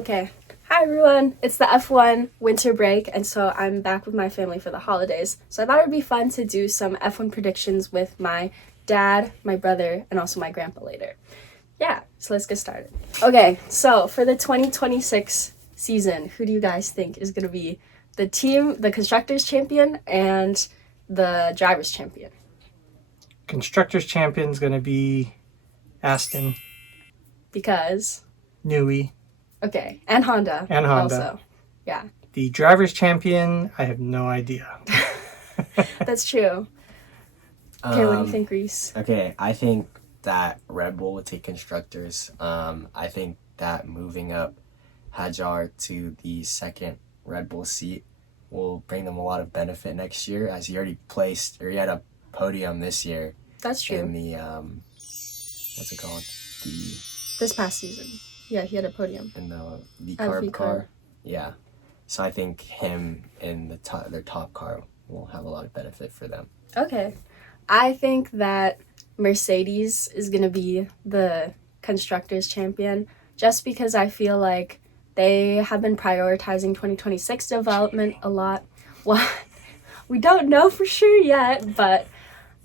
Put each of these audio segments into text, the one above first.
Okay. Hi everyone, it's the F1 winter break, and so I'm back with my family for the holidays. So I thought it would be fun to do some F1 predictions with my dad, my brother, and also my grandpa later. Yeah, so let's get started. Okay, so for the 2026 season, who do you guys think is going to be the Constructors Champion and the Drivers Champion? Constructors Champion is going to be Aston, Because, Newey, okay, and Honda. and Honda. Also, yeah. The Drivers Champion, I have no idea. That's true. Okay, what do you think, Reese? Okay, I think that Red Bull will take constructors. I think that moving up Hajar to the second Red Bull seat will bring them a lot of benefit next year, as he already he had a podium this year. That's true. In the what's it called? This past season. Yeah, he had a podium. In the V-Carb car. Yeah. So I think him in their top car will have a lot of benefit for them. Okay. I think that Mercedes is going to be the Constructors Champion just because I feel like they have been prioritizing 2026 development a lot. Well, we don't know for sure yet, but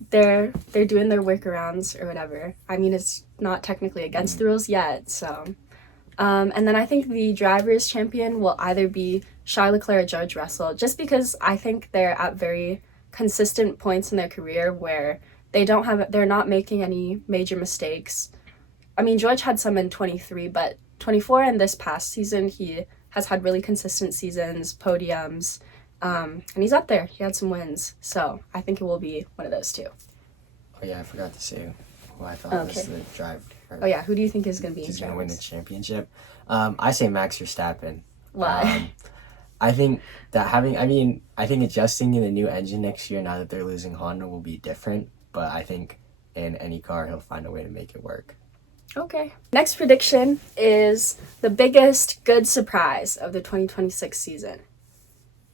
they're doing their workarounds or whatever. I mean, it's not technically against the rules yet, so. And then I think the Drivers Champion will either be Charles Leclerc or George Russell, just because I think they're at very consistent points in their career where they're not making any major mistakes. I mean, George had some in 23, but 24 and this past season, he has had really consistent seasons, podiums, and he's up there. He had some wins, so I think it will be one of those two. Oh yeah, I forgot to say who I thought was the driver. Oh yeah, who do you think is going to be who's going to win the championship? I say Max Verstappen. Why? I think adjusting in the new engine next year, now that they're losing Honda, will be different. But I think in any car, he'll find a way to make it work. Okay. Next prediction is the biggest good surprise of the 2026 season.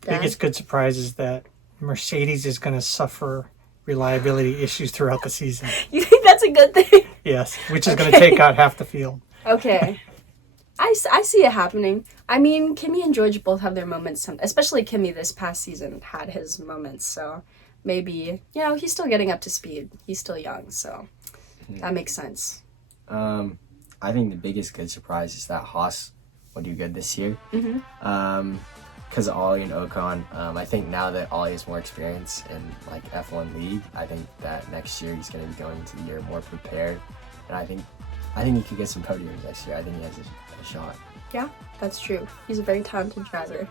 Biggest good surprise is that Mercedes is going to suffer reliability issues throughout the season. You think that's a good thing? Yes, which is going to take out half the field. Okay. I see it happening. I mean, Kimi and George both have their moments, especially Kimi this past season had his moments, so maybe, he's still getting up to speed. He's still young, so that makes sense. I think the biggest good surprise is that Haas will do good this year. Because of Ollie and Ocon. I think now that Ollie has more experience in F1 league, I think that next year he's going to be going into the year more prepared, and I think he could get some podiums next year. I think he has a shot. Yeah, that's true. He's a very talented driver.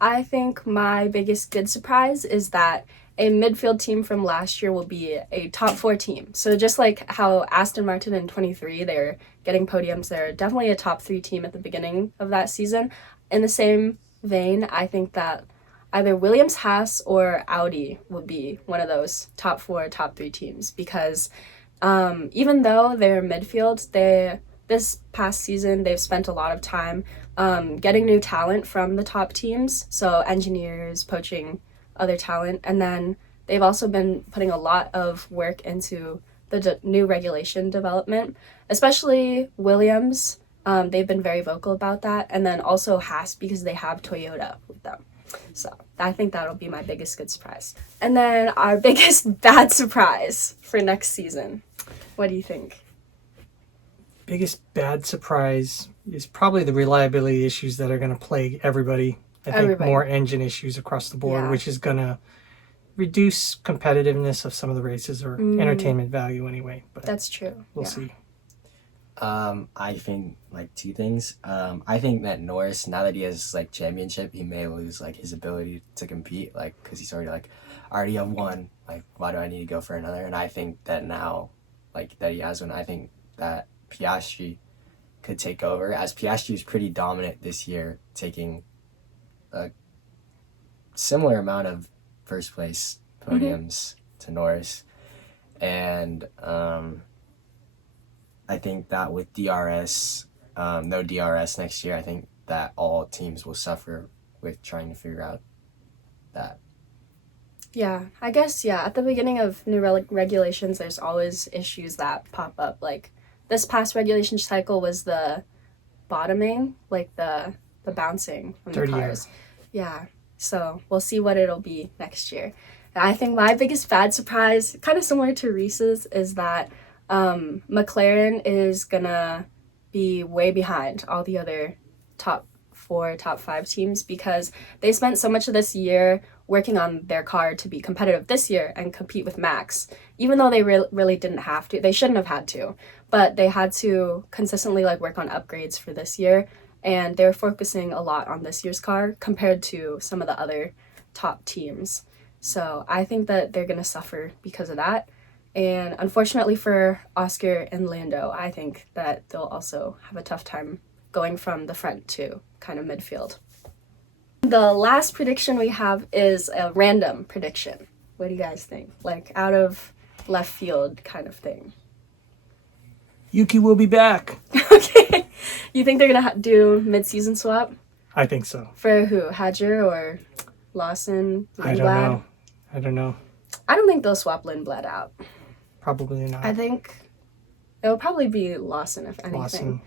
I think my biggest good surprise is that a midfield team from last year will be a top 4 team. So just like how Aston Martin in 23, they're getting podiums, they're definitely a top 3 team at the beginning of that season. In the same vein, I think that either Williams, Haas, or Audi will be one of those top 4, top 3 teams because even though they're midfield, this past season they've spent a lot of time getting new talent from the top teams, so engineers, poaching other talent, and then they've also been putting a lot of work into the new regulation development, especially Williams. They've been very vocal about that, and then also Haas because they have Toyota with them. So I think that'll be my biggest good surprise. And then our biggest bad surprise for next season. What do you think? Biggest bad surprise is probably the reliability issues that are going to plague everybody. I think more engine issues across the board, which is going to reduce competitiveness of some of the races or entertainment value anyway. But that's true. We'll see. I think two things. I think that Norris, now that he has championship, he may lose his ability to compete, because he's already I already have one. Why do I need to go for another? And I think that now, that he has one, I think that Piastri could take over, as Piastri is pretty dominant this year, taking a similar amount of first place podiums to Norris, and I think that with DRS, no DRS next year, I think that all teams will suffer with trying to figure out that. Yeah, I guess, at the beginning of new regulations, there's always issues that pop up. This past regulation cycle was the bottoming, like the bouncing from the Dirty air. cars. Yeah. So we'll see what it'll be next year. And I think my biggest bad surprise, kind of similar to Reese's, is that McLaren is gonna be way behind all the other top 4, top 5 teams because they spent so much of this year working on their car to be competitive this year and compete with Max, even though they really didn't have to. They shouldn't have had to, but they had to consistently like work on upgrades for this year, and they're focusing a lot on this year's car compared to some of the other top teams. So I think that they're gonna suffer because of that. And unfortunately for Oscar and Lando, I think that they'll also have a tough time going from the front to kind of midfield. The last prediction we have is a random prediction. What do you guys think? Like out of left field kind of thing. Yuki will be back. Okay. You think they're going to do mid-season swap? I think so. For who? Hadger or Lawson? I don't know. I don't think they'll swap Lindblad out. Probably not. I think it'll probably be Lawson, if anything. Lawson,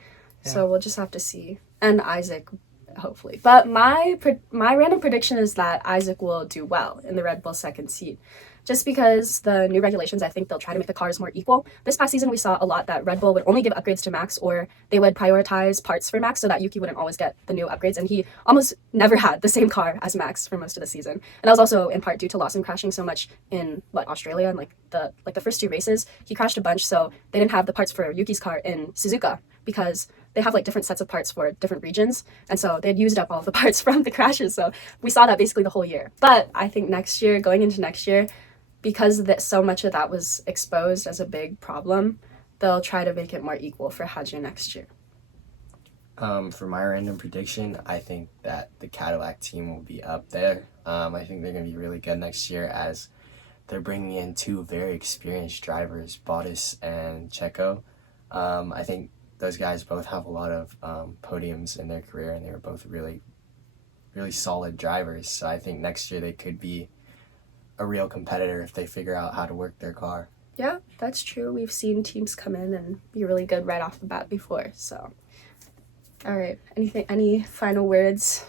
yeah. So we'll just have to see. And Isaac, hopefully. But my random prediction is that Isaac will do well in the Red Bull second seat. Just because the new regulations, I think they'll try to make the cars more equal. This past season, we saw a lot that Red Bull would only give upgrades to Max, or they would prioritize parts for Max so that Yuki wouldn't always get the new upgrades. And he almost never had the same car as Max for most of the season. And that was also in part due to Lawson crashing so much in Australia and the first 2 races. He crashed a bunch, so they didn't have the parts for Yuki's car in Suzuka because they have like different sets of parts for different regions, and so they had used up all of the parts from the crashes. So we saw that basically the whole year. But I think going into next year, because so much of that was exposed as a big problem, they'll try to make it more equal for Hadji next year. For my random prediction, I think that the Cadillac team will be up there. I think they're going to be really good next year as they're bringing in 2 very experienced drivers, Bottas and Checo. I think those guys both have a lot of podiums in their career, and they were both really, really solid drivers. So I think next year they could be a real competitor if they figure out how to work their car. Yeah, that's true. We've seen teams come in and be really good right off the bat before. So, all right. Any final words?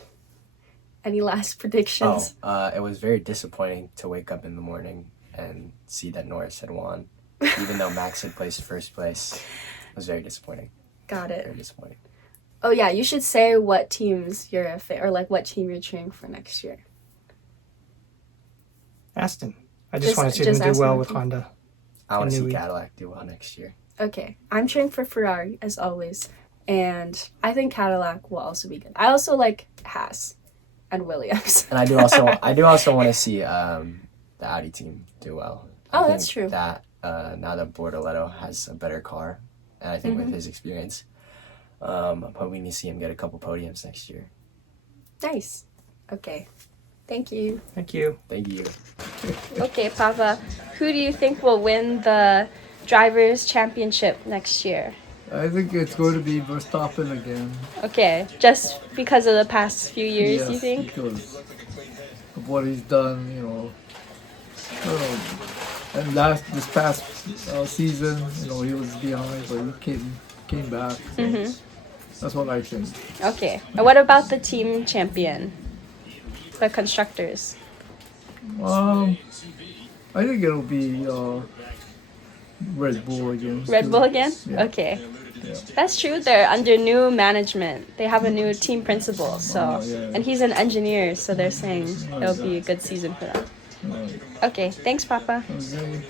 Any last predictions? It was very disappointing to wake up in the morning and see that Norris had won, even though Max had placed first place. It was very disappointing. Got it. Very disappointing. Oh yeah, you should say what teams you're a fan, or like what team you're cheering for next year. Aston. I just want to see them do well with Honda. I want to see Cadillac do well next year. Okay. I'm cheering for Ferrari, as always. And I think Cadillac will also be good. I also like Haas and Williams. And I do also want to see the Audi team do well. Oh, that's true. That now that Bortoletto has a better car, and I think with his experience, I'm hoping to see him get a couple podiums next year. Nice. Okay. Thank you. Thank you. Thank you. Okay, Papa, who do you think will win the Drivers' Championship next year? I think it's going to be Verstappen again. Okay, just because of the past few years, Yes, you think? because of what he's done, and this past season, he was behind, but he came back. So that's what I think. Okay, and what about the team champion? The constructors? I think it'll be Red Bull again. Red Bull again? Yeah. Okay. Yeah. That's true. They're under new management. They have a new team principal. So, yeah. and he's an engineer, so they're saying it'll be a good season for them. Okay, thanks, Papa. Okay.